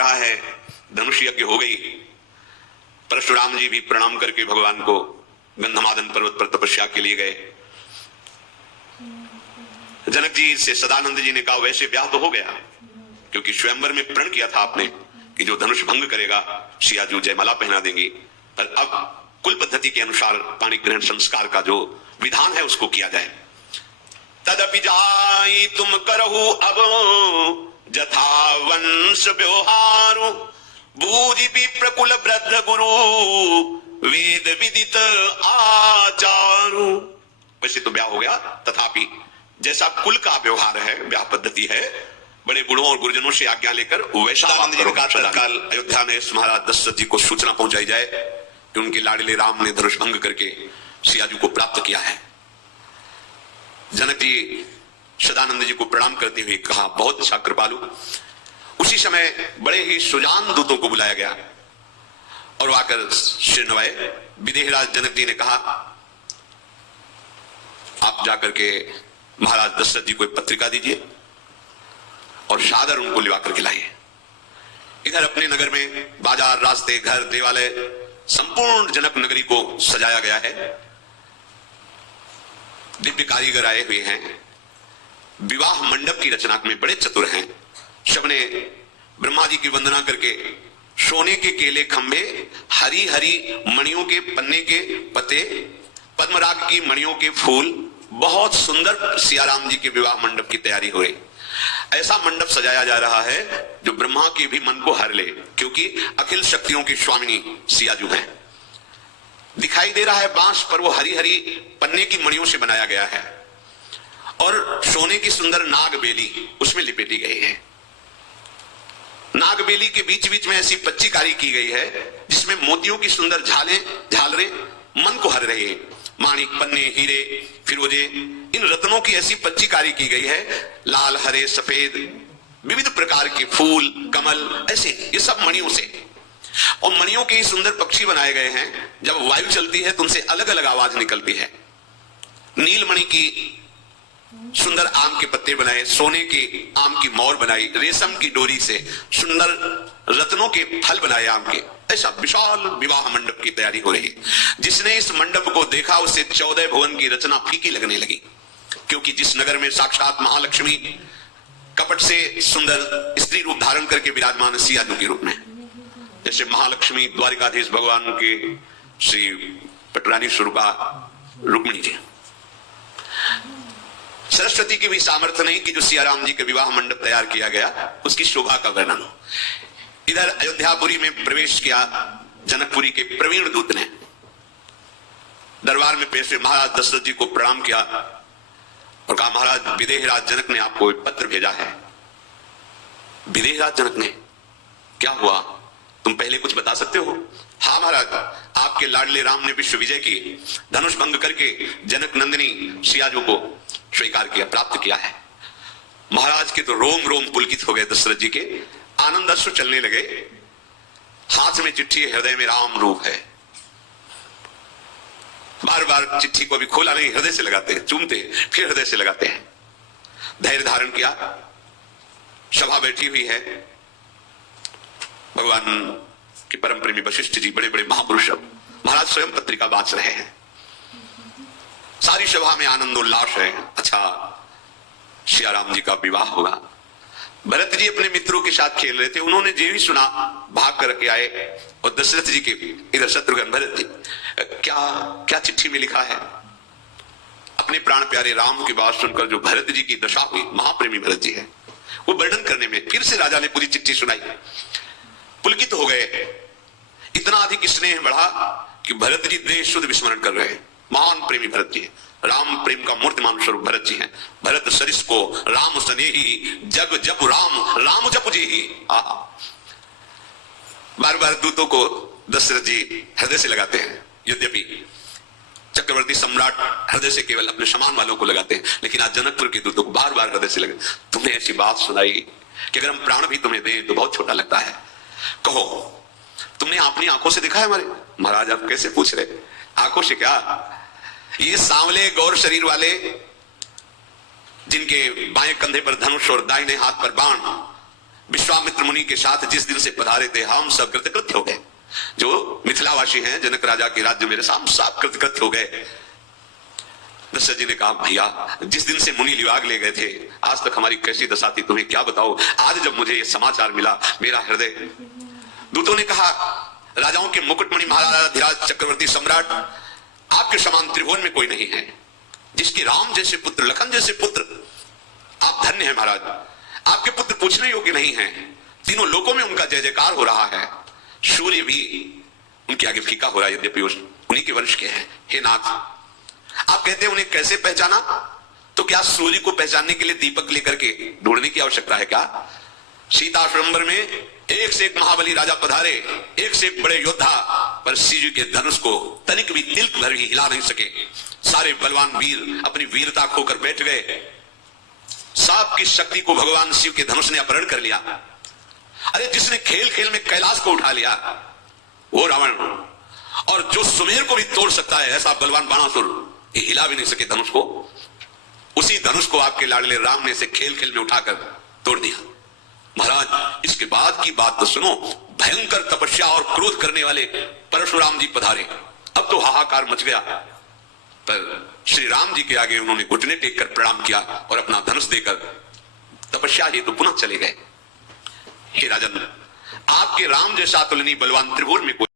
रहा है, धनुष यज्ञ हो गई। परशुराम जी भी प्रणाम करके भगवान को गंधमादन पर्वत पर तपस्या के लिए गए। जनक जी से सदानंद जी ने कहा वैसे ब्याह तो हो गया, क्योंकि स्वयंवर में प्रण किया था आपने कि जो धनुष भंग करेगा सियाजू जयमाला पहना देंगी, पर अब कुल पद्धति के अनुसार पाणी ग्रहण संस्कार का जो विधान है उसको किया जाए। तदपि जाई तुम करहु अब जथा वंश व्यवहारु, बूझि विप्रकुल वृद्ध गुरु वेद विदित आचारु। वैसे तो ब्याह हो गया, तथापि जैसा कुल का व्यवहार है, ब्याह पद्धति है, बड़े बूढ़ों और गुरुजनों से आज्ञा लेकर वैसा जी ने कहा तत्काल अयोध्या में महाराज दशरथ जी को सूचना पहुंचाई जाए कि उनके लाडले राम ने धनुष भंग करके सियाजू को प्राप्त किया है। जनक जी सदानंद जी को प्रणाम करते हुए कहा बहुत अच्छा कृपालु। उसी समय बड़े ही सुजान दूतों को बुलाया गया और आकर सिर नवाए। विदेहराज जनक जी ने कहा आप जाकर के महाराज दशरथ जी को एक पत्रिका दीजिए और सादर उनको लिवा करके लाइए। इधर अपने नगर में बाजार, रास्ते, घर, देवालय, संपूर्ण जनक नगरी को सजाया गया है। दिव्य कारीगर आए हुए हैं, विवाह मंडप की रचना में बड़े चतुर हैं। सबने ब्रह्मा जी की वंदना करके सोने के केले खंभे, हरी हरी मणियों के पन्ने के पत्ते, पद्मराग की मणियों के फूल, बहुत सुंदर सियाराम जी के विवाह मंडप की तैयारी हो रही। ऐसा मंडप सजाया जा रहा है जो ब्रह्मा के भी मन को हर ले, क्योंकि अखिल शक्तियों की स्वामिनी सियाजू है। दिखाई दे रहा है बांस पर वो हरी हरी पन्ने की मणियों से बनाया गया है और सोने की सुंदर नाग बेली उसमें लिपेटी गई है। नाग बेली के बीच बीच में ऐसी पच्चीकारी की गई है जिसमें मोतियों की सुंदर झालरें मन को हर रही है। माणिक, पन्ने, हीरे, फिरोजे, इन रत्नों की ऐसी पच्चीकारी की गई है। लाल, हरे, सफेद, विविध प्रकार के फूल, कमल, ऐसे ये सब मणियों से। और मणियों के ही सुंदर पक्षी बनाए गए हैं। जब वायु चलती है तो उनसे अलग अलग आवाज निकलती है। नीलमणि की सुंदर आम के पत्ते बनाए, सोने के आम की मोर बनाई, रेशम की डोरी से सुंदर रत्नों के फल बनाए आम के। ऐसा विशाल विवाह मंडप की तैयारी हो रही है। जिसने इस मंडप को देखा उसे 14 भुवन की रचना फीकी लगने लगी, क्योंकि जिस नगर में साक्षात महालक्ष्मी कपट से सुंदर स्त्री रूप धारण करके विराजमान सियाजू के रूप में, जैसे महालक्ष्मी द्वारिकाधीश भगवान के श्री पटरानी स्वरूपा रुक्मिणी जी, सरस्वती की भी सामर्थ्य नहीं कि जो सियाराम जी के विवाह मंडप तैयार किया गया उसकी शोभा का वर्णन हो। इधर अयोध्यापुरी में प्रवेश किया जनकपुरी के प्रवीण दूत ने। दरबार में पेश महाराज दशरथ जी को प्रणाम किया और कहा महाराज विदेहराज जनक ने आपको एक पत्र भेजा है। विदेहराज जनक ने? क्या हुआ, तुम पहले कुछ बता सकते हो? हाँ महाराज, आपके लाडले राम ने विश्व विजय की, धनुष भंग करके जनक नंदिनी सियाजू को स्वीकार किया, प्राप्त किया है। महाराज के तो रोम रोम पुलकित हो गए। दशरथ जी के आनंद अश्रु चलने लगे। हाथ में चिट्ठी, हृदय में राम रूप है। बार बार चिट्ठी को भी खोला नहीं, हृदय से लगाते हैं, चूमते, फिर हृदय से लगाते हैं। धैर्य धारण किया। सभा बैठी हुई है। भगवान के परम प्रेमी वशिष्ठ जी, बड़े बड़े महापुरुष, महाराज स्वयं पत्रिका बांच रहे हैं। सारी सभा में आनंद उल्लास है। अच्छा, सियाराम जी का विवाह होगा। भरत जी अपने मित्रों के साथ खेल रहे थे, उन्होंने जो भी सुना भाग करके आए और दशरथ जी के इधर शत्रुघ्न भरत जी, क्या क्या चिट्ठी में लिखा है? अपने प्राण प्यारे राम की बात सुनकर जो भरत जी की दशा हुई, महाप्रेमी भरत जी है, वो वर्णन करने में फिर से राजा ने पूरी चिट्ठी सुनाई। पुलकित हो गए। इतना अधिक स्नेह बढ़ा कि भरत जी देश शुद्ध विस्मरण कर रहे हैं। महान प्रेमी भरत जी, राम प्रेम का मूर्तिमान स्वरूप भरत जी हैं। भरत सरिस को राम स्नेही, जग जप राम, राम जप जी ही। बार बार दूतों को दशरथ जी हृदय से लगाते हैं। यद्यपि चक्रवर्ती सम्राट हृदय से केवल अपने समान वालों को लगाते हैं, लेकिन आज जनकपुर के दूतों को बार बार हृदय से लगे। तुमने ऐसी बात सुनाई कि अगर हम प्राण भी तुम्हें दें तो बहुत छोटा लगता है। कहो, तुमने अपनी आंखों से देखा है हमारे? महाराज आप कैसे पूछ रहे? आंखों से क्या, ये सांवले गौर शरीर वाले, जिनके बाएं कंधे पर धनुष और दाहिने हाथ पर बाण, विश्वामित्र मुनि के साथ जिस दिन से पधारे थे हम सब कृतकृत्य हो गए। जो मिथिलावासी हैं, जनक राजा के राज्य मेरे साम सब कृतकृत्य हो गए। दशरथ जी ने कहा भैया जिस दिन से मुनि लिवाग ले गए थे आज तक हमारी कैसी दशा थी तुम्हें क्या बताओ। आज जब मुझे ये समाचार मिला मेरा हृदय। दूतों ने कहा राजाओं के मुकुटमणि महाराजा धीराज चक्रवर्ती सम्राट आपके समान त्रिभुवन में कोई नहीं है। जिसके राम जैसे पुत्र लखन जैसे पुत्र आप धन्य हैं महाराज। आपके पुत्र पूछने योग्य नहीं है। तीनों लोकों में उनका जय जयकार हो रहा है। सूर्य भी उनके आगे फीका हो रहा है यद्यपि उन्हीं के वंश के हैं। हे नाथ आप कहते हैं उन्हें कैसे पहचाना, तो क्या सूर्य को पहचानने के लिए दीपक लेकर के ढूंढने की आवश्यकता है क्या? सीता स्वयंवर में एक से एक महाबली राजा पधारे, एक से एक बड़े योद्धा, पर शिव के धनुष को तनिक भी तिल्क भर भी हिला नहीं सके। सारे बलवान वीर अपनी वीरता खोकर बैठ गए। सांप की शक्ति को भगवान शिव के धनुष ने अपहरण कर लिया। अरे जिसने खेल खेल में कैलाश को उठा लिया वो रावण, और जो सुमेर को भी तोड़ सकता है ऐसा बलवान बाणासुर, ये हिला भी नहीं सके धनुष को। उसी धनुष को आपके लाडले राम ने से खेल खेल में उठाकर तोड़ दिया। महाराज इसके बाद की बात तो सुनो। भयंकर तपस्या और क्रोध करने वाले परशुराम जी पधारे। अब तो हाहाकार मच गया, पर श्री राम जी के आगे उन्होंने घुटने टेक कर प्रणाम किया और अपना धनुष देकर तपस्या ही तो पुनः चले गए। हे राजन आपके राम जैसा तुलनीय बलवान त्रिभुवन में कोई